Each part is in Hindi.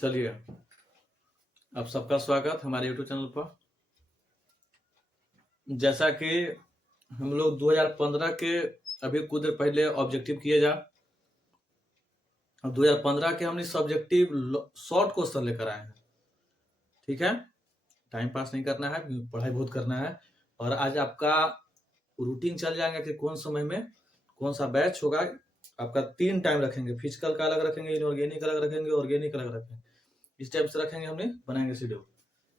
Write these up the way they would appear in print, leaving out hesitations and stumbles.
चलिए, आप सबका स्वागत हमारे YouTube चैनल पर। जैसा कि हम लोग 2015 के अभी कुछ देर पहले ऑब्जेक्टिव किए जा, अब 2015 के हमने सब्जेक्टिव शॉर्ट क्वेश्चन लेकर आए हैं। ठीक है, टाइम पास नहीं करना है, पढ़ाई बहुत करना है। और आज आपका रूटीन चल जाएगा कि कौन समय में कौन सा बैच होगा। आपका 3 टाइम रखेंगे, फिजिकल का अलग रखेंगे, इनऑर्गेनिक अलग रखेंगे, ऑर्गेनिक अलग रखेंगे। इस टाइप से रखेंगे, हमने बनाएंगे शेड्यूल।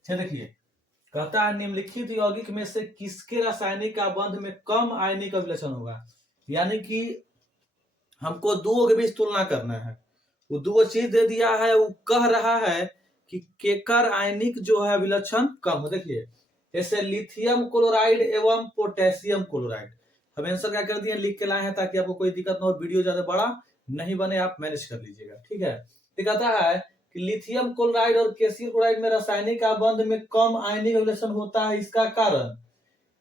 देखिए, कहता है निम्नलिखित यौगिक में से किसके रासायनिक आबंध में कम आयनिक अभिलक्षण होगा। यानी कि हमको दो के बीच तुलना करना है। वो दो चीज दे दिया है, वो कह रहा है कि केकर आयनिक जो है अभिलक्षण कम हो। देखिए, जैसे लिथियम क्लोराइड एवं पोटेशियम क्लोराइड। हम आंसर क्या कर दिए, लिख के लाए हैं ताकि आपको कोई दिक्कत ना हो, वीडियो ज्यादा बड़ा नहीं बने, आप मैनेज कर लीजिएगा। ठीक है, कहता है कि लिथियम क्लोराइड और कैल्शियम क्लोराइड में रासायनिक आबंध में कम आयनिक अभिलक्षण होता है। इसका कारण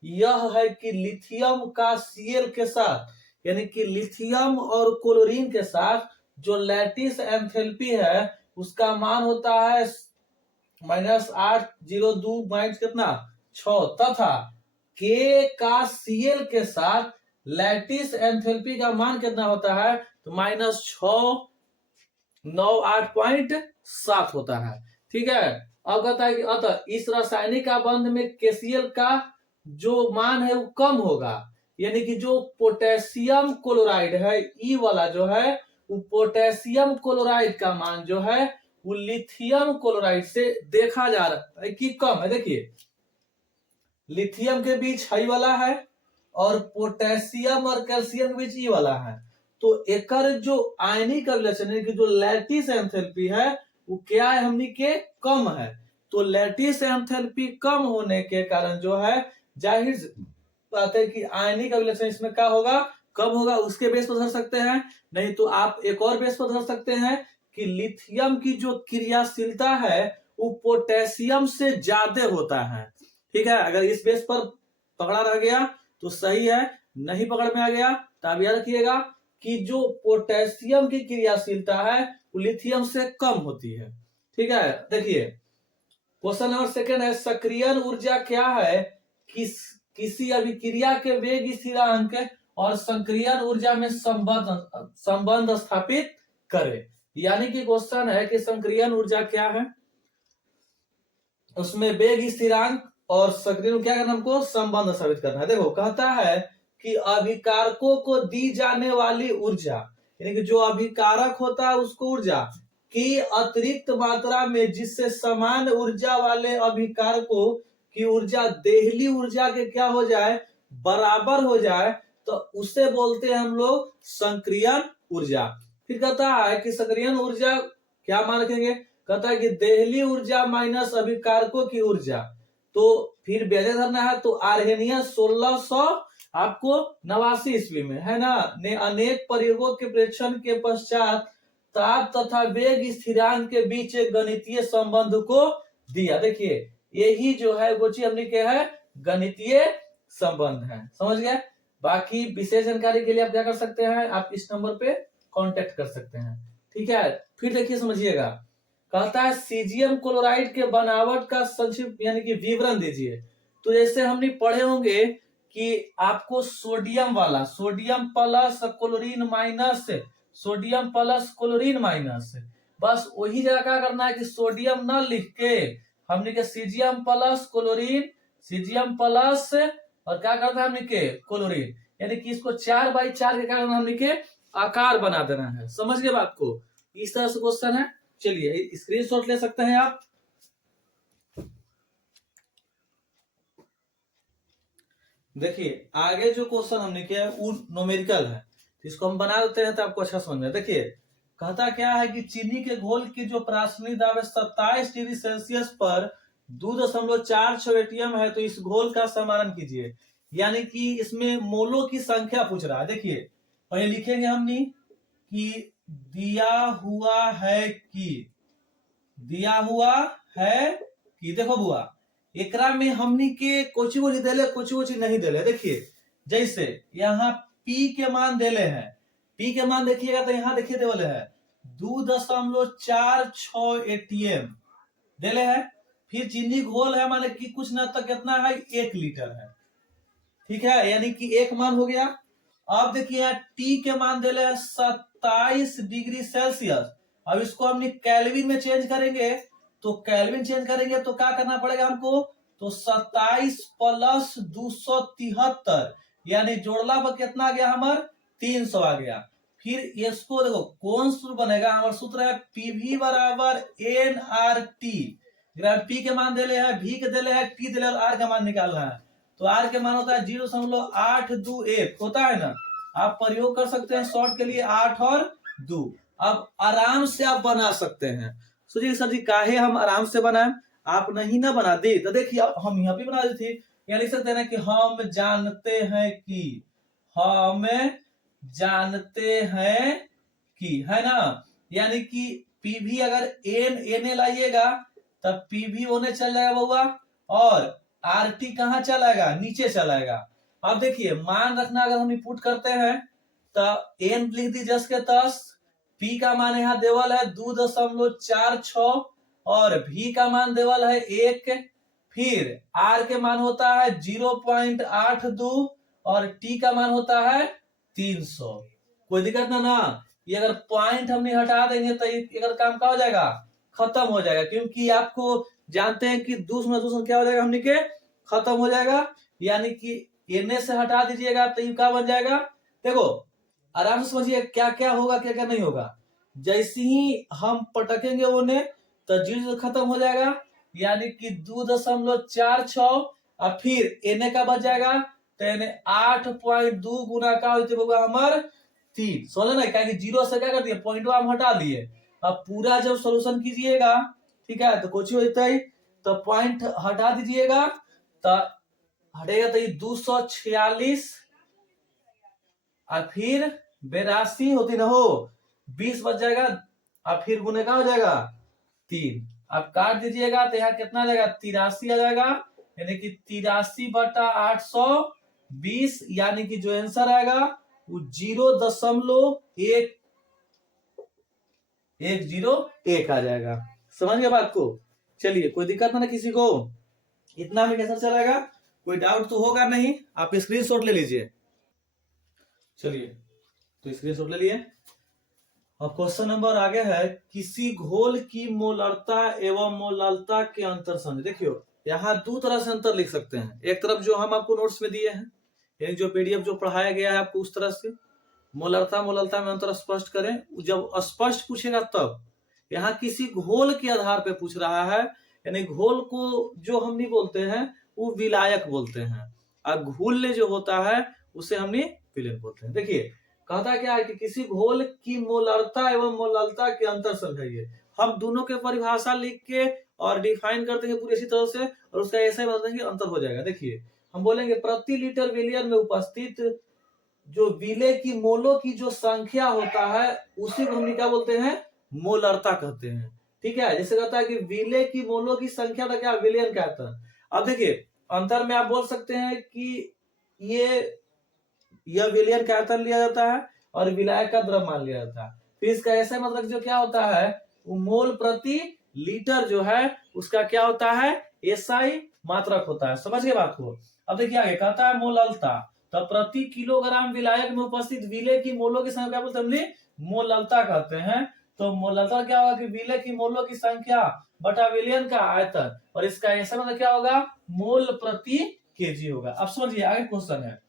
यह है कि लिथियम का Cl के साथ, यानी कि लिथियम और क्लोरीन के साथ जो लैटिस एंथैल्पी है उसका मान होता है -802 माइनस कितना 6, तथा K का Cl के साथ लैटिस एंथैल्पी का मान कितना होता है तो -698.7 होता है। ठीक है, अब कहता है कि अतः इस रासायनिक आबंध में KCl का जो मान है वो कम होगा। यानी कि जो पोटेशियम क्लोराइड है, ई वाला जो है वो पोटेशियम क्लोराइड का मान जो है वो लिथियम क्लोराइड से देखा जा रहा है कि कम है। देखिए, लिथियम के बीच हाई वाला है और पोटेशियम और कैल्शियम के बीच ई वाला है। तो एकर जो आयनिक अभिलक्षण यानी कि जो लैटिस एंथैल्पी है वो क्या है, हमनी के कम है। तो लैटिस एंथैल्पी कम होने के कारण जो है जाहिर बात है कि आयनिक अभिलक्षण इसमें क्या होगा, कम होगा। उसके बेस पर धर सकते हैं, नहीं तो आप एक और बेस पर धर सकते हैं कि लिथियम की जो क्रियाशीलता है वो पोटेशियम से ज्यादा होता है। ठीक है, अगर इस बेस पर पकड़ा रह गया तो सही है, नहीं पकड़ में आ गया तो आप याद रखिएगा कि जो पोटेशियम की क्रियाशीलता है वो लिथियम से कम होती है। ठीक है, देखिए क्वेश्चन नंबर 2 है, सक्रियण ऊर्जा क्या है किसी अभिक्रिया के वेग स्थिरांक और सक्रियण ऊर्जा में संबंध स्थापित करे। यानी कि क्वेश्चन है कि सक्रियण ऊर्जा क्या है, उसमें वेग स्थिरांक और सक्रियण क्या करना, हमको संबंध स्थापित करना है। देखो, कहता है कि अभिकारकों को दी जाने वाली ऊर्जा, यानी कि जो अभिकारक होता है उसको ऊर्जा की अतिरिक्त मात्रा में जिससे समान ऊर्जा वाले अभिकारकों की ऊर्जा देहली ऊर्जा के क्या हो जाए, बराबर हो जाए, तो उसे बोलते हैं हम लोग सक्रियण ऊर्जा। फिर कहता है कि सक्रियण ऊर्जा क्या मान रखेंगे, कहता है कि देहली ऊर्जा माइनस अभिकारकों की ऊर्जा। तो फिर बेजा धरना है, तो आर्हेनियस 1600 आपको 89 ईस्वी में है ना, ने अनेक प्रयोगों के परीक्षण के पश्चात ताप तथा वेग स्थिरांक के बीच एक गणितीय संबंध को दिया। देखिए, यही जो है वो चीज हमने क्या है, गणितीय संबंध है। समझ गए। बाकी विशेष जानकारी के लिए आप क्या कर सकते हैं, आप इस नंबर पे कांटेक्ट कर सकते हैं। ठीक है, फिर देखिए समझिएगा, कहता है सीजियम क्लोराइड के बनावट का संक्षिप्त यानी कि विवरण दीजिए। तो जैसे हमने पढ़े होंगे कि आपको सोडियम वाला, sodium plus chlorine minus, sodium plus chlorine minus, बस वही जगह क्या करना है कि सोडियम न लिख के हमने के caesium plus chlorine, caesium plus और क्या करना है हमने के क्लोरीन, यानी कि इसको 4/4 के कारण हमने के आकार बना देना है। समझ गए बात को, इस तरह से क्वेश्चन है। चलिए स्क्रीनशॉट ले सकते हैं आप। देखिए, आगे जो क्वेश्चन हमने किया है वो न्यूमेरिकल है, इसको हम बना देते हैं तो आपको अच्छा समझ में। देखिए, कहता क्या है कि चीनी के घोल की जो प्राथमिक दाब 27 डिग्री सेल्सियस पर 2.46 एटीएम है, तो इस घोल का समारण कीजिए। यानी कि इसमें मोलों की संख्या पूछ रहा है। देखिए, पहले लिखेंगे हमने कि दिया हुआ है कि, दिया हुआ है कि, देखो बुआ एकरा में हमनी के कोची कोची देले, कोची कोची नहीं देले। देखिए, जैसे यहाँ P के मान देले हैं, P के मान देखिएगा तो यहाँ देखिए देवले है 2.46 ATM देले है। फिर चीनी घोल है माने कि कुछ न तक कितना है 1 लीटर है, ठीक है, यानी कि एक मान हो गया। अब देखिए यहाँ टी के मान देले है 27 डिग्री सेल्सियस। अब इसको हम केल्विन में चेंज करेंगे, तो केल्विन चेंज करेंगे तो क्या करना पड़ेगा हमको, तो 27 प्लस 273 यानी जोड़ला पर कितना आ गया हमार 300 आ गया। फिर इसको देखो कौन सूत्र बनेगा, हमारा सूत्र है पीवी बराबर एन आर टी। पी के मान देले है, भी के देले है, टी देले और आर का मान निकालना है। तो आर के मान होता है 0.821 होता है ना। आप प्रयोग कर सकते हैं शॉर्ट के लिए 8 और 2। अब आराम से आप बना सकते हैं। सोचिए सर जी काहे हम आराम से बनाए, आप नहीं ना बना दे तो देखिए हम यहाँ पे बना दी थी। यहाँ लिख सकते हैं ना कि हम जानते हैं कि, हम जानते हैं कि, है ना, यानी कि पीवी अगर एन एन लाइएगा तब पीवी होने चल जाएगा बउआ, और आरटी कहाँ चलाएगा, नीचे चलाएगा। अब देखिए मान रखना, अगर हम पुट करते हैं तो एन लिख दी जस के तस, पी का मान यहाँ देवल है 2.46 और भी का मान देवल है 1, फिर आर के मान होता है 0.82 और टी का मान होता है 300। कोई दिक्कत ना। ये अगर पॉइंट हमने हटा देंगे तो अगर काम क्या हो जाएगा, खत्म हो जाएगा, क्योंकि आपको जानते हैं कि दूसरा क्या हो जाएगा हमने के खत्म हो जाएगा। यानी कि एन से हटा दीजिएगा तो ये क्या बन जाएगा, देखो आराम से समझिए क्या क्या होगा क्या क्या नहीं होगा। जैसे ही हम पटकेंगे ओने तो जीरो खत्म हो जाएगा, यानी कि 2.46 और फिर एन का बच जाएगा, तो यानी 8.2 गुना का होगा हमार 3। समझ ना, क्या जीरो से क्या कर दिए पॉइंट हम हटा दिए। अब पूरा जब सोल्यूशन कीजिएगा, ठीक है, तो कुछ होता है तो पॉइंट हटा दीजिएगा, तो हटेगा तो ये 246 और फिर 82 होती ना हो 20 बच जाएगा, और फिर गुने का हो जाएगा 3। अब काट दीजिएगा तो यहाँ कितना आ जाएगा 83 आ जाएगा, यानी कि 83/820, यानी कि जो आंसर आएगा वो 0.101 आ जाएगा। समझ गए बात को। चलिए कोई दिक्कत ना किसी को, इतना में कैसा चलेगा, कोई डाउट तो होगा नहीं। आप स्क्रीनशॉट ले लीजिए। चलिए तो स्क्रीनशॉट ले लिए। अब क्वेश्चन नंबर आगे है, किसी घोल की मोलरता एवं मोललता के अंतर समझ। देखियो यहाँ दो तरह से अंतर लिख सकते हैं। एक तरफ जो हम आपको नोट्स में दिए हैं, एक जो पीडीएफ जो पढ़ाया गया है आपको उस तरह से मोलरता मोललता में अंतर स्पष्ट करें। जब स्पष्ट पूछेगा तब, यहाँ किसी घोल के आधार पे पूछ रहा है, यानी घोल को जो हम नहीं बोलते हैं वो विलायक बोलते हैं, और घोल जो होता है उसे हमने विलयन बोलते हैं। देखिए कहता क्या है कि किसी घोल की मोलरता एवं मोललता के अंतर समझाइए। हम दोनों के परिभाषा लिख के और डिफाइन कर देंगे पूरी इसी तरह से, और उसका ऐसा ही बता देंगे अंतर हो जाएगा। देखिए हम बोलेंगे प्रति लीटर विलयन में उपस्थित जो विलय की मोलों की जो संख्या होता है उसी को हम क्या बोलते हैं, मोलरता कहते हैं। ठीक है, जैसे कहता है कि विलय की मोलों की संख्या का क्या विलयन कहता है। अब देखिए अंतर में आप बोल सकते हैं कि यह विलयन का अंतर लिया जाता है और विलायक का द्रव्यमान लिया जाता है। फिर इसका ऐसा मतलब जो क्या होता है, वो मोल प्रति लीटर जो है उसका क्या होता है, एसआई मात्रक होता है। समझ गए बात को। अब देखिए आगे कहता है मोललता, तो प्रति किलोग्राम विलायक में उपस्थित विलय की मोलों की संख्या क्या बोलते हैं, मोललता कहते हैं। तो मोललता क्या होगा कि विलय की मोलों की संख्या बटा विलयन का आयतन, और इसका ऐसा मतलब क्या होगा, मोल प्रति केजी होगा। अब समझिए आगे क्वेश्चन है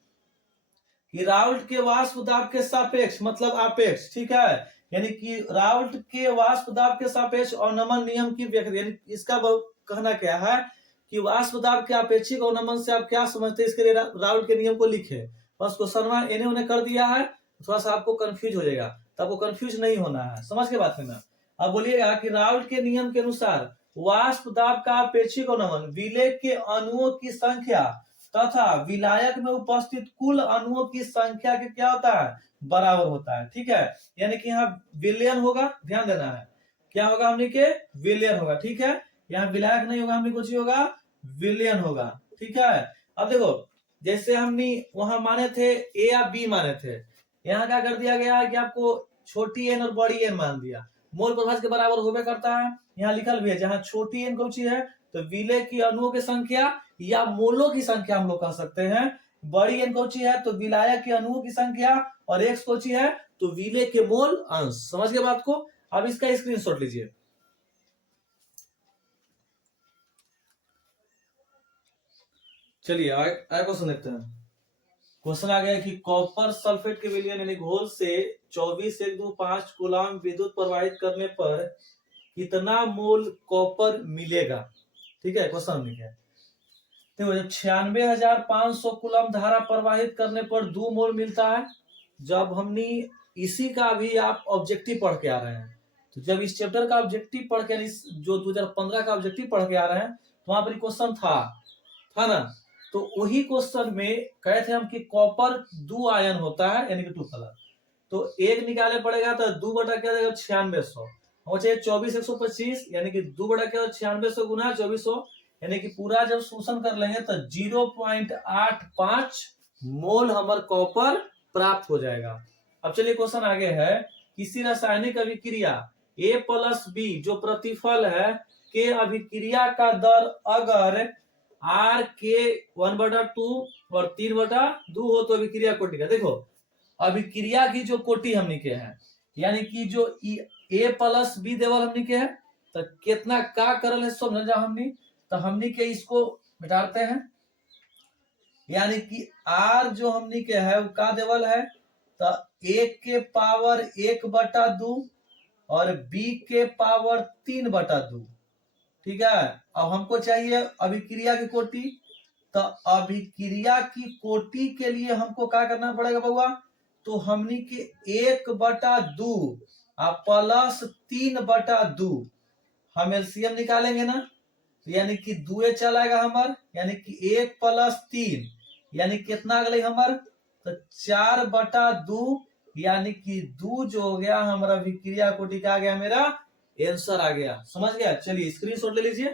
कि राउल्ट के वाष्प दाब के सापेक्ष मतलब आपेक्ष, ठीक है, यानी कि राउल्ट के वाष्प दाब के सापेक्ष और नमन नियम की व्याख्या, यानी इसका कहना क्या है कि वाष्प दाब के अपेक्षिक और नमन से आप क्या समझते हैं, इसके लिए राउल्ट के नियम को लिखे। बस क्वेश्चन इन्हें उन्हें कर दिया है, थोड़ा सा आपको कंफ्यूज हो जाएगा, तो आपको कंफ्यूज नहीं होना है। समझ के बात है ना। अब बोलिएगा कि राउल्ट के नियम के अनुसार वाष्प दाब का अपेक्षिक और नमन विलय के अणुओं की संख्या तथा विलायक में उपस्थित कुल अणुओं की संख्या के क्या होता है, बराबर होता है। ठीक है, यानी कि यहाँ विलयन होगा, ध्यान देना है, क्या होगा हमने के विलयन होगा। ठीक है, यहाँ विलायक नहीं होगा, हमने कुछ ही होगा, विलयन होगा। ठीक है, अब देखो जैसे हमने वहां माने थे ए या बी माने थे, यहाँ क्या कर दिया गया है कि आपको छोटी एन और बड़ी एन मान दिया, मोल प्रभाज के बराबर होबे करता है। यहाँ लिखल भी है जहाँ छोटी एन कौन सी है तो विलय की अणुओं की संख्या या मोलों की संख्या हम लोग कह सकते हैं। बड़ी एन कौन सी है तो विलायक के अणुओं की संख्या, और एक्स कौन सी है तो विलय के मोल अंश। समझ गए बात को? अब इसका स्क्रीनशॉट लीजिए। चलिए आगे क्वेश्चन देखते हैं। क्वेश्चन आ गया कि कॉपर सल्फेट के विलयन यानी घोल से 24.125 कूलम विद्युत प्रवाहित करने पर कितना मोल कॉपर मिलेगा। ठीक है, क्वेश्चन लिखे देखो, जब 96,500 कूलम धारा प्रवाहित करने पर 2 मोल मिलता है। जब हमने इसी का भी आप ऑब्जेक्टिव पढ़ के आ रहे हैं, तो जब इस चैप्टर का ऑब्जेक्टिव पढ़ के जो 2015 का ऑब्जेक्टिव पढ़ के आ रहे हैं तो वहां पर क्वेश्चन था ना, तो वही क्वेश्चन में कहे थे हम कि कॉपर 2 आयन होता है यानी कि 2 कलर, तो एक निकाले पड़ेगा तो 2 बटा क्या देगा 9600 और चाहिए 24,125 यानी कि 2 बटा क्या 9600 गुना 2400 यानी कि पूरा जब शोषण कर लेंगे तो 0.85 मोल हमारे कॉपर प्राप्त हो जाएगा। अब चलिए क्वेश्चन आगे है, किसी रासायनिक अभिक्रिया A प्लस बी जो प्रतिफल है के अभिक्रिया का दर अगर R के 1/2 और 3/2 हो तो अभिक्रिया कोटि का, देखो अभिक्रिया की जो कोटि हमने के है यानी कि जो A प्लस बी देवल हमने के है तो कितना का करल है समझ जा हमने, तो हमने के इसको मिटाते हैं यानी कि R जो हमने के है वो का देवल है तो 1 के पावर 1/2 और B के पावर 3/2। ठीक है, अब हमको चाहिए अभिक्रिया की कोटि, तो अभिक्रिया की कोटि के लिए हमको क्या करना पड़ेगा बउआ, तो हमनी के 1/2 प्लस 3/2 हम एलसीएम निकालेंगे ना, यानी कि 2 चलाएगा हमार यानी कि 1 प्लस 3 यानी कितना अगले हमार तो 4/2 यानी कि 2 जो हो गया हमारा अभिक्रिया कोटि का आ गया, मेरा आंसर आ गया। समझ गया? चलिए स्क्रीनशॉट ले लीजिए।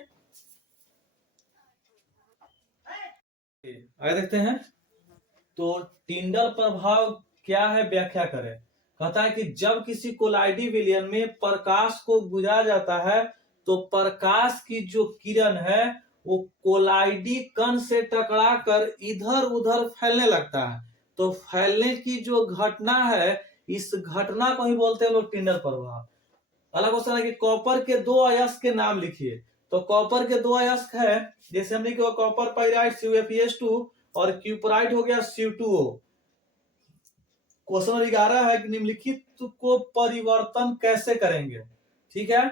आगे देखते हैं, तो टिंडल प्रभाव क्या है व्याख्या करें। कहता है कि जब किसी कोलाइडी विलयन में प्रकाश को गुजारा जाता है तो प्रकाश की जो किरण है वो कोलाइडी कण से टकरा कर इधर उधर फैलने लगता है, तो फैलने की जो घटना है इस घटना को ही बोलते हैं लोग टिंडल प्रभाव। अगला क्वेश्चन है कि कॉपर के 2 अयस्क के नाम लिखिए। तो कॉपर के 2 अयस्क है, जैसे हमने कहा कॉपर पाइराइड CuFeS2 और क्यूपराइड हो गया Cu2O। क्वेश्चन 11 है कि निम्नलिखित को परिवर्तन कैसे करेंगे। ठीक है,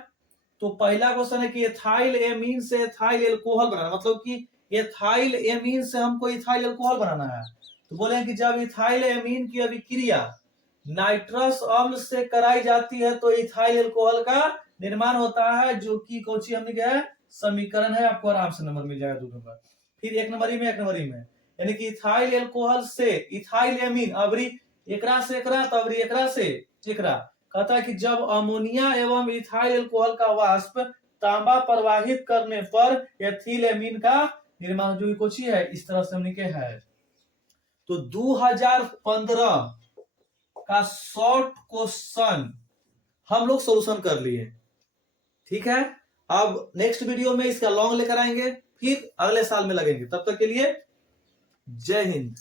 तो पहला क्वेश्चन है कि एथाइल एमीन से एथाइल एल्कोहल बनाना, मतलब कि एथाइल एमीन से हमको इथाइल एल्कोहल बनाना है, तो बोले कि जब इथाइल एमीन की अभिक्रिया नाइट्रस अम्ल से कराई जाती है तो इथाइल एल्कोहल का निर्माण होता है, जो कि कौची हमने क्या है समीकरण है, आपको आराम से नंबर मिल जाएगा 2 नंबर। फिर एक नंबरी में यानी कि इथाइल एल्कोहल से इथाइल एमीन अबरी एकरा से एकरा तबरी एकरा से एकरा, कहता है कि जब अमोनिया एवं इथाइल एल्कोहल का वाष्प तांबा प्रवाहित करने पर एथिल एमीन का निर्माण जो कोची है इस तरह से हमने के है। तो 2015 का शॉर्ट क्वेश्चन हम लोग सोल्यूशन कर लिए। ठीक है, अब नेक्स्ट वीडियो में इसका लॉन्ग लेकर आएंगे, फिर अगले साल में लगेंगे। तब तक के लिए जय हिंद।